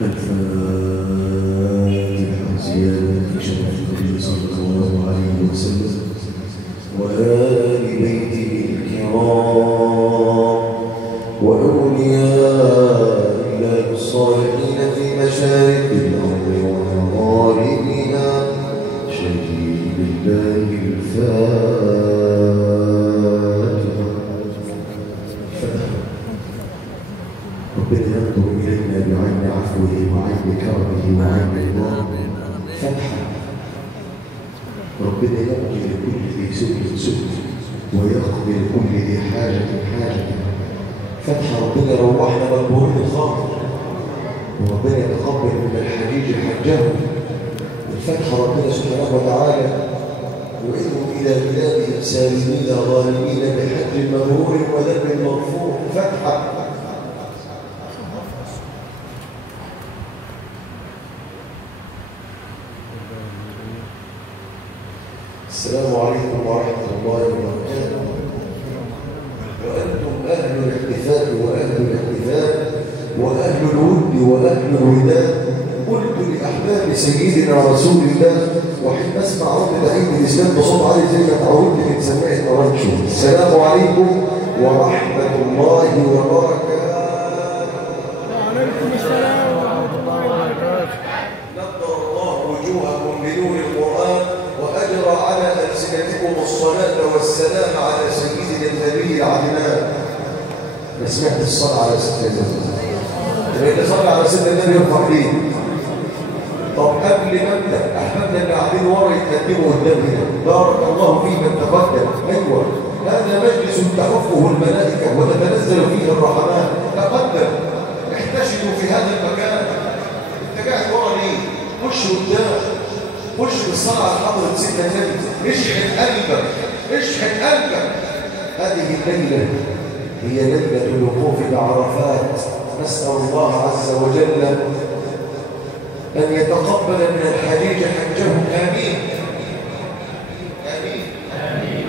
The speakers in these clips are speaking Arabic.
الفاتحة زيادة شرف النبي صلى الله عليه وسلم وآل بيته الكرام وأولياء الله الصالحين في مشارق الأرض ومغاربها شهيد الله الفاتحة. ربنا ينظر إلينا بعين عفوه وعين كرمه وعين رضاه فتحا. ربنا يعطي لكل ذي سؤل سؤل ويقضي لكل ذي حاجة حاجة فتحا. ربنا روحنا مقبولين الخاطر وربنا يتقبل من الحجيج حجه. الفتحة ربنا سبحانه وتعالى يعيدهم إلى بلادهم سالمين غانمين بحج مبرور وذنب مغفور فتحا. السلام عليكم ورحمة الله وبركاته. وأنتم أهل الاحتفال وأهل الاحتفال وأهل الود وأهل الوداد. قلت لأحباب سيدنا رسول الله وحين أسمع رب العيد الإسلام بصوت عالي زي ما تعودت من سماعة مرانشو. السلام عليكم ورحمة الله وبركاته. وعليكم السلام ورحمة الله وبركاته. نظر الله وجوهكم بنور القرآن وأجرى على ألسنتكم الصلاة والسلام على سيدنا النبي العدنان. أنا سمعت الصلاة على سيدنا النبي. إذا صلى على سيدنا النبي يرفع ليه؟ طب قبل ما ابدا احبابنا اللي قاعدين ورا يتقدموا قدام هنا. بارك الله في من تقدم. ايوه هذا مجلس تحفه الملائكه وتتنزل فيه الرحمات. تقدم احتشدوا في هذا المكان. انت قاعد ورا ليه؟ خش قدام. خش بالصلاه على حضره سيدنا النبي. اشحن قلبك اشحن قلبك. هذه الليله هي ليله الوقوف بعرفات. نسال الله عز وجل أن يتقبل من الحجيج حجهم. آمين آمين آمين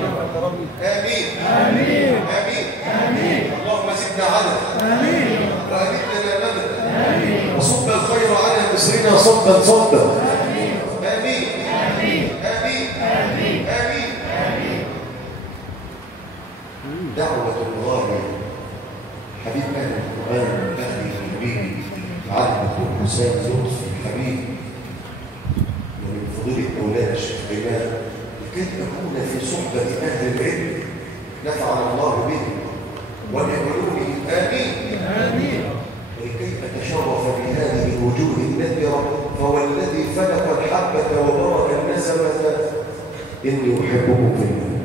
آمين آمين آمين آمين. اللهم زدنا عدد آمين وأمتنا مدد آمين وصب الخير على مصرنا صبا صبا آمين آمين آمين آمين آمين آمين آمين. دعوة الله حبيب أهل القرآن أهل النبي علمة حسين لطفي حبيب ومن فضيلة مولانا الشيخ إمام لكي نكون في صحبة أهل العلم نفعنا الله به ولعلومه. آمين آمين. ولكي نتشرف بهذه الوجوه النذرة فوالذي فلق الحبة وبرك النسمة إني أحبكم في الله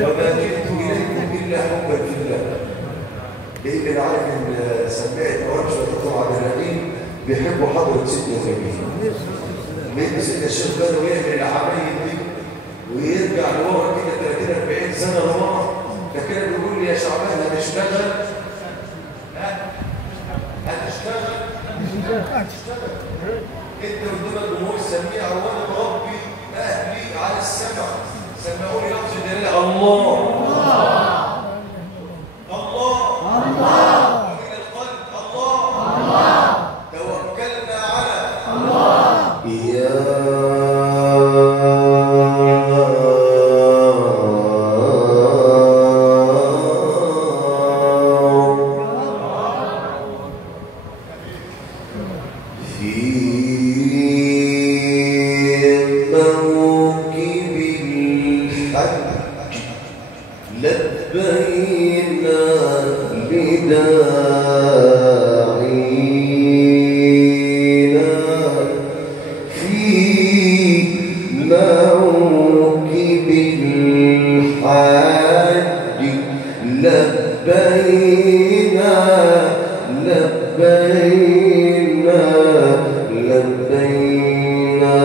وما جئت إليكم إلا حبا في الله. ليه أنا عارف إن سمعت أورش وتطلع على الرقيق بيحبوا حضرة سيدنا النبي. ليه سيدنا الشيخ بدأ يعمل العمايل دي ويرجع لورا كده 30-40 سنة لورا. فكان بيقول لي يا شعبان هتشتغل؟ هتشتغل؟ أنت قدام الجمهور السميع وأنا مربي أهلي على السمع. سمعوا لي لفظ الدليل الله الله الله ومن القلب الله الله توكلنا على الله. يا في موكب الحج لبينا بداعينا في موكب الحج لبينا لبينا لبينا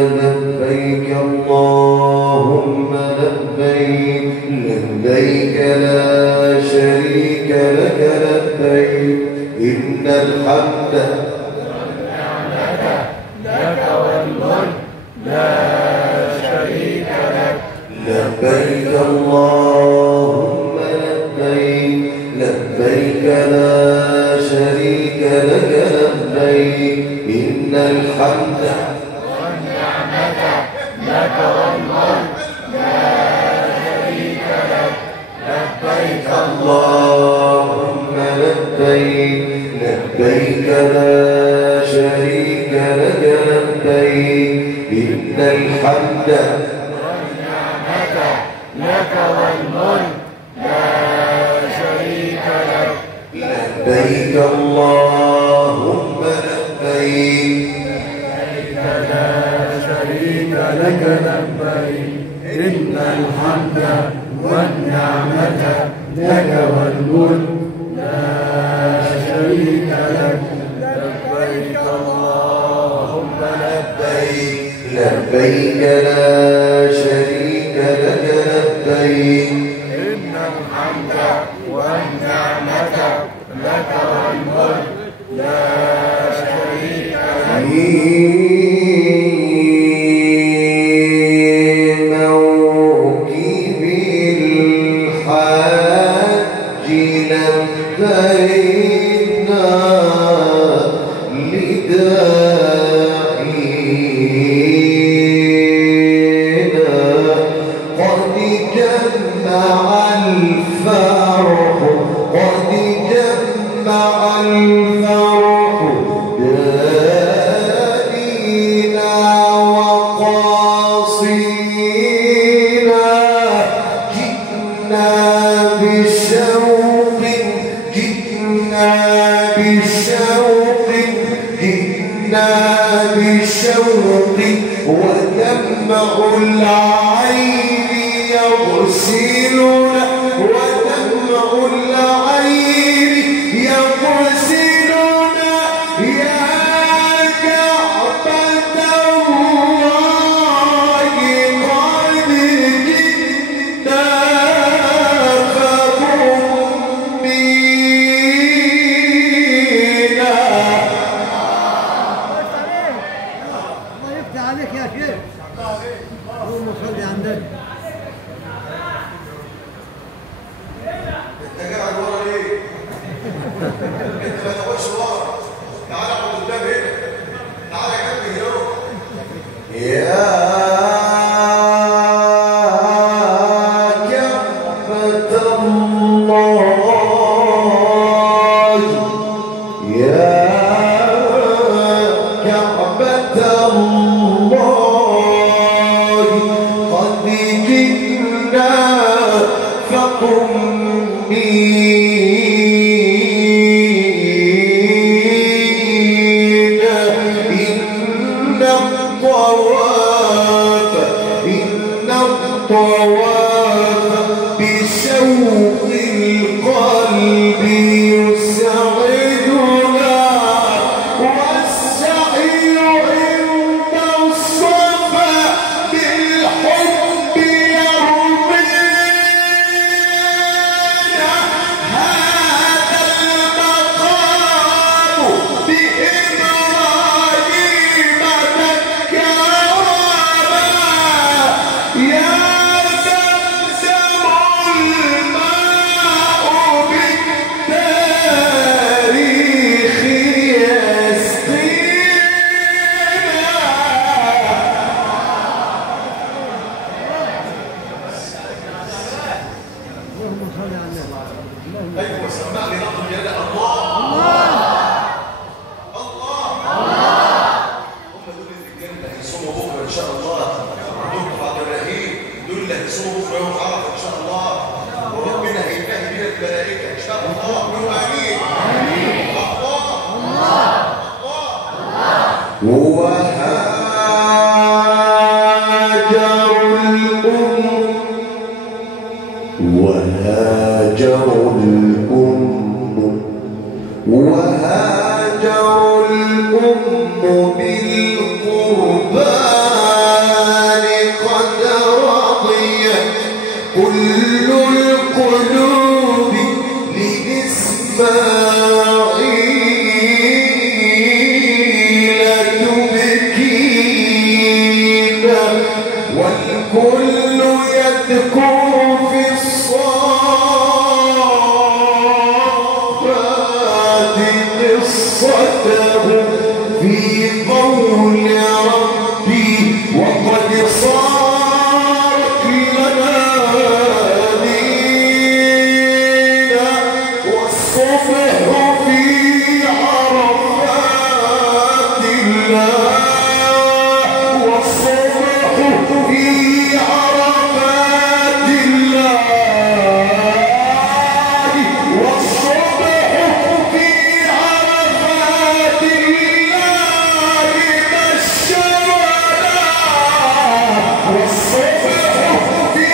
لبيك اللهم لبيك لبيك لا شريك لك لبيك إن الحمد لك والملك لا شريك لك. لبيك اللهم لبيك لبيك لا شريك لك لبيك إن الحمد والنعمة لك والملك لا شريك لك لبيك اللهم لبيك لبيك لا شريك لك لبيك إن الحمد والنعمة لك والملك لا شريك لك لبيك اللهم لبيك لا شريك لك لبيك إن الحمد والنعمة لك والملك لا شريك لك لبيك اللهم لبيك لبيك لا شريك لك لبيك إن الحمد والنعمة لك والملك لا شريك لك موكب الحاج لبينا لداعينا قد جمع الفرح قد جمع الفرح دارينا وقاصينا جئنا بشوق جئنا بشوق جئنا بشوق ودمع العين يغسلنا ودمع العين يغسلنا يا كعبة الله قد جئنا فضمينا الله يفتح عليك يا شيخ. اللهم صل على النبي. انت قاعد ورا ليه؟ انت ما تخش ورا تعال اقعد قدام هنا تعال جنبي هنا يا كعبة الله يا كعبة الله قد جئنا فقم بينا إن الطواف بشوق القلب يسعدنا والسعي عند الصفا بالحب يرمينا هذا المقام بإبراهيم ذكرنا يا زمزم الماء بالتاريخ يسقينا اللهم صل على النبي. اللهم ايوه سمعني لفظ يا الله الله هم دول الرجال اللي هيصوموا بكره ان شاء الله دول بعد الرهيب دول اللي هيصوموا بكره يوم عرفه ان شاء الله وربنا هينتهي بينا الملائكه ان شاء الله قولوا امين امين الله الله وهاجر الأم بالقربان قد رضيت كل القلوب لإسماعيل تبكينا والكل يذكر في الصافات قصة وصته في قول ربي وقد صارت لنا دينا والصبح في عرفات الله والصبح في عرفات الله والصبح في عرفات الله بشرنا والصبح في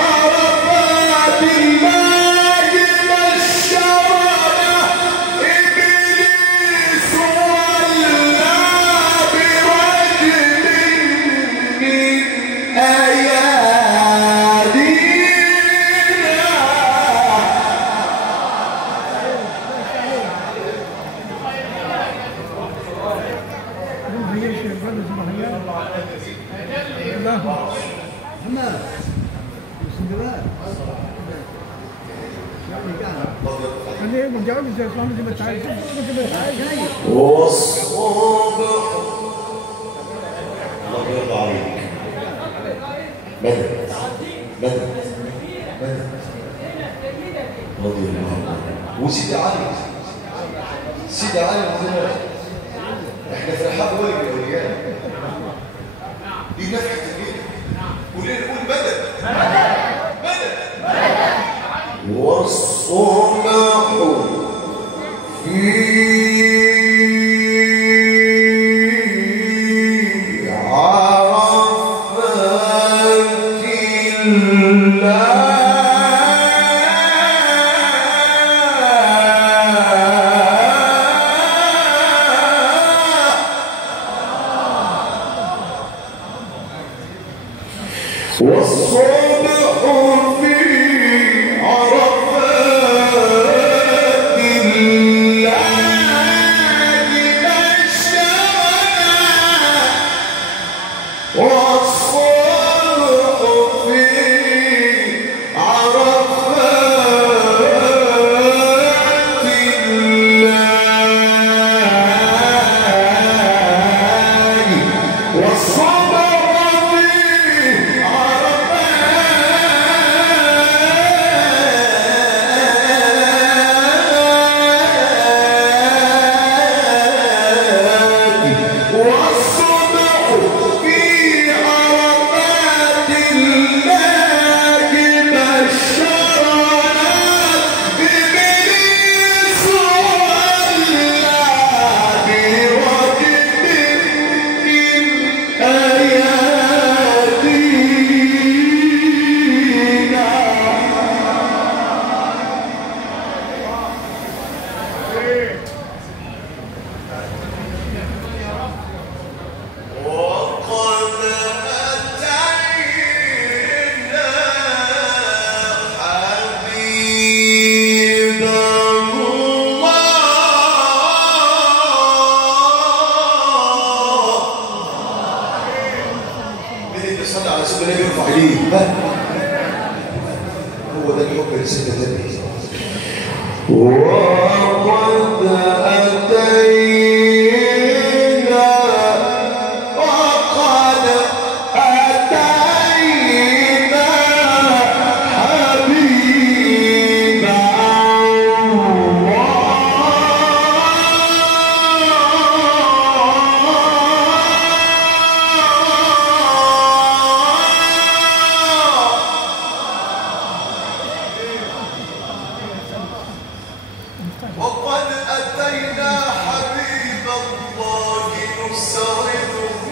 عرفات الله بشرنا إبليس ولى برجل من محمد بسم الله خليه متجوز زي اسلام اللي بتعايش والصبح الله يرضى عليك بدأ رضي الله عنه وسيدي علي وزمان احنا في الحق ولي الاولياء دي نفحة الجيل وليه نقول بدأ والصبح في عرفات الله والصبح في عرفات الله بشرنا والصبح في عرفات الله والصبح هو ده الحب لسنة النبي وقد أتينا حبيب وقد أتينا حبيب الله نسرده